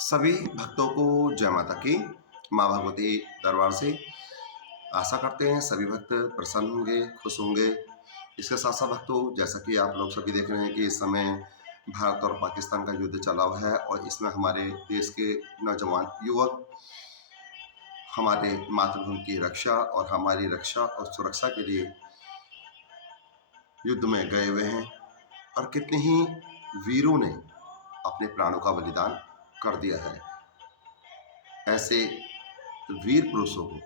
सभी भक्तों को जय माता की। माँ भगवती दरबार से आशा करते हैं सभी भक्त प्रसन्न होंगे, खुश होंगे। इसके साथ-साथ भक्तों, जैसा कि आप लोग सभी देख रहे हैं कि इस समय भारत और पाकिस्तान का युद्ध चला हुआ है और इसमें हमारे देश के नौजवान युवक हमारे मातृभूमि की रक्षा और हमारी रक्षा और सुरक्षा के लिए युद्ध में गए हुए हैं और कितने ही वीरों ने अपने प्राणों का बलिदान कर दिया है। ऐसे वीर पुरुषों को,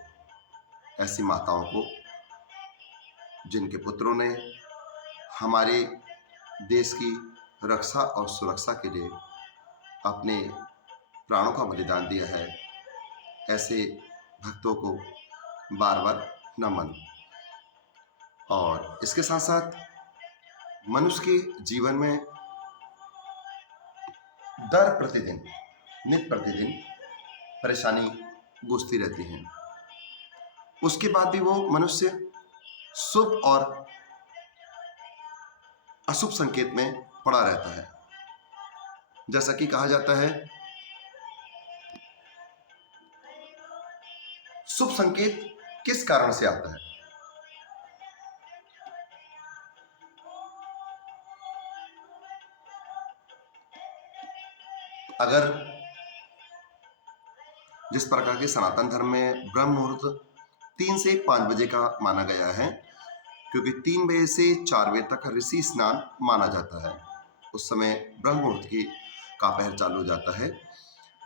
ऐसी माताओं को, जिनके पुत्रों ने हमारे देश की रक्षा और सुरक्षा के लिए अपने प्राणों का बलिदान दिया है, ऐसे भक्तों को बार बार नमन। और इसके साथ साथ मनुष्य के जीवन में दर प्रतिदिन, नित प्रतिदिन परेशानी गूंजती रहती है। उसके बाद भी वो मनुष्य शुभ और अशुभ संकेत में पड़ा रहता है। जैसा कि कहा जाता है, शुभ संकेत किस कारण से आता है? अगर जिस प्रकार के सनातन धर्म में ब्रह्म मुहूर्त 3 से 5 बजे का माना गया है, क्योंकि 3 बजे से 4 बजे तक ऋषि स्नान माना जाता है। उस समय ब्रह्म मुहूर्त की का पहर चालू हो जाता है।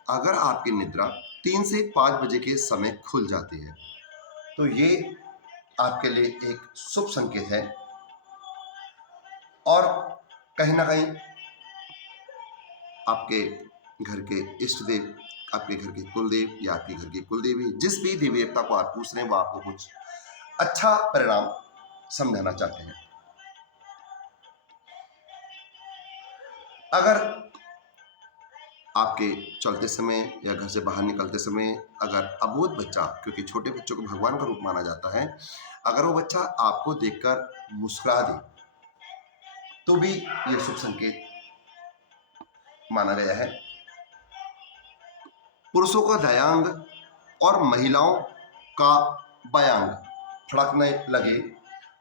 अगर आपकी निद्रा 3 से 5 बजे के समय खुल जाती है तो ये आपके लिए एक शुभ संकेत है और कहीं ना कहीं आपके घर के इष्ट देव, आपके घर के कुलदेव या आपके घर की कुलदेवी, जिस भी देवी देवता को आप पूछ रहे हैं वो आपको कुछ अच्छा परिणाम समझाना चाहते हैं। अगर आपके चलते समय या घर से बाहर निकलते समय अगर अबोध बच्चा, क्योंकि छोटे बच्चों को भगवान का रूप माना जाता है, अगर वो बच्चा आपको देखकर मुस्कुरा दे तो भी ये शुभ संकेत माना गया है। पुरुषों का दयांग और महिलाओं का बायांग फड़कने लगे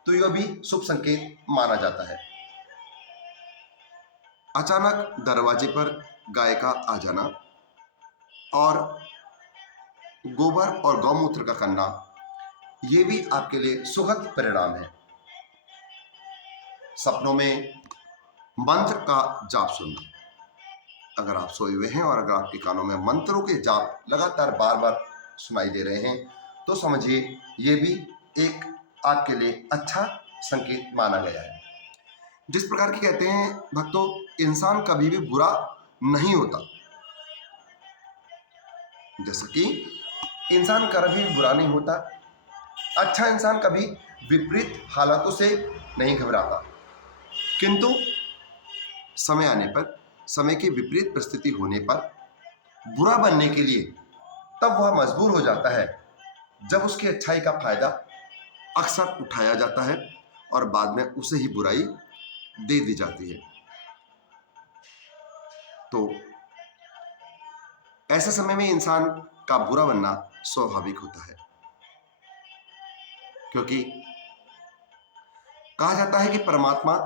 तो यह भी शुभ संकेत माना जाता है। अचानक दरवाजे पर गाय का आ जाना और गोबर और गौमूत्र का करना, ये भी आपके लिए सुखद परिणाम है। सपनों में मंत्र का जाप सुनना, अगर आप सोए हुए हैं और अगर आपके कानों में मंत्रों के जाप लगातार बार बार सुनाई दे रहे हैं तो समझिए ये भी एक आपके लिए अच्छा संकेत माना गया है। जिस प्रकार की कहते हैं भक्तों, इंसान कभी भी बुरा नहीं होता। जैसा कि इंसान कभी भी बुरा नहीं होता, अच्छा इंसान कभी विपरीत हालातों से नहीं घबराता, किंतु समय आने पर, समय की विपरीत परिस्थिति होने पर बुरा बनने के लिए तब वह मजबूर हो जाता है, जब उसकी अच्छाई का फायदा अक्सर उठाया जाता है और बाद में उसे ही बुराई दे दी जाती है। तो ऐसे समय में इंसान का बुरा बनना स्वाभाविक होता है, क्योंकि कहा जाता है कि परमात्मा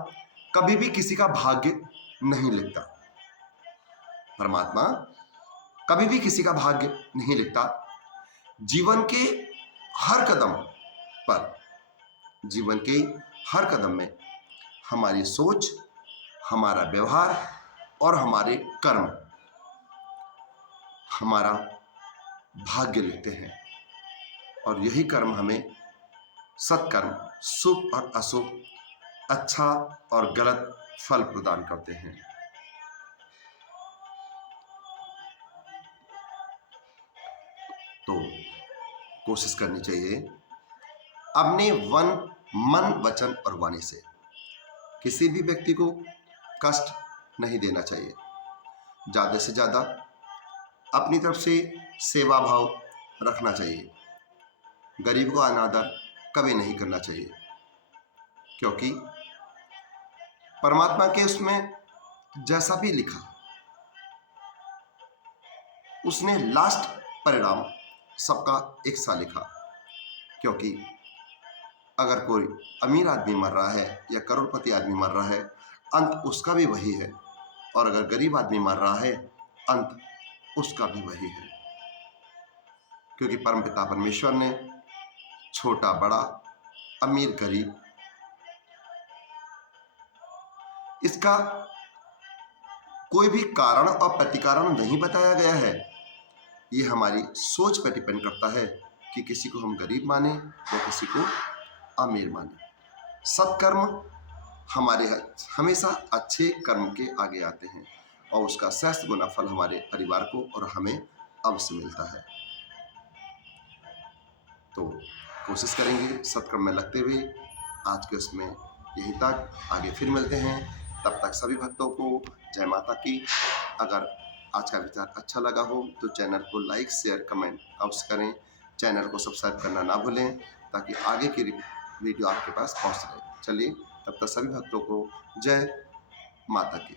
कभी भी किसी का भाग्य नहीं लिखता। परमात्मा कभी भी किसी का भाग्य नहीं लिखता। जीवन के हर कदम पर, जीवन के हर कदम में हमारी सोच, हमारा व्यवहार और हमारे कर्म हमारा भाग्य लिखते हैं और यही कर्म हमें सत्कर्म, शुभ और अशुभ, अच्छा और गलत फल प्रदान करते हैं। तो कोशिश करनी चाहिए अपने मन, वचन और वाणी से किसी भी व्यक्ति को कष्ट नहीं देना चाहिए। ज़्यादा से ज़्यादा अपनी तरफ से सेवा भाव रखना चाहिए। गरीब को अनादर कभी नहीं करना चाहिए, क्योंकि परमात्मा के उसमें जैसा भी लिखा उसने लास्ट परिणाम सबका एक सा लिखा, क्योंकि अगर कोई अमीर आदमी मर रहा है या करोड़पति आदमी मर रहा है, अंत उसका भी वही है, और अगर गरीब आदमी मर रहा है, अंत उसका भी वही है। क्योंकि परमपिता परमेश्वर ने छोटा बड़ा, अमीर गरीब, इसका कोई भी कारण और प्रतिकारण नहीं बताया गया है। ये हमारी सोच पर डिपेंड करता है कि किसी को हम गरीब माने या किसी को अमीर माने। सत्कर्म हमारे हमेशा अच्छे कर्म के आगे आते हैं और उसका सहस्त्र गुना फल हमारे परिवार को और हमें अवश्य मिलता है। तो कोशिश करेंगे सत्कर्म में लगते हुए। आज के उसमें यहीं तक, आगे फिर मिलते हैं। तब तक सभी भक्तों को जय माता की। अगर आज का विचार अच्छा लगा हो तो चैनल को लाइक शेयर कमेंट अवश्य करें। चैनल को सब्सक्राइब करना ना भूलें ताकि आगे की वीडियो आपके पास पहुंच सके। चलिए, तब तक सभी भक्तों को जय माता की।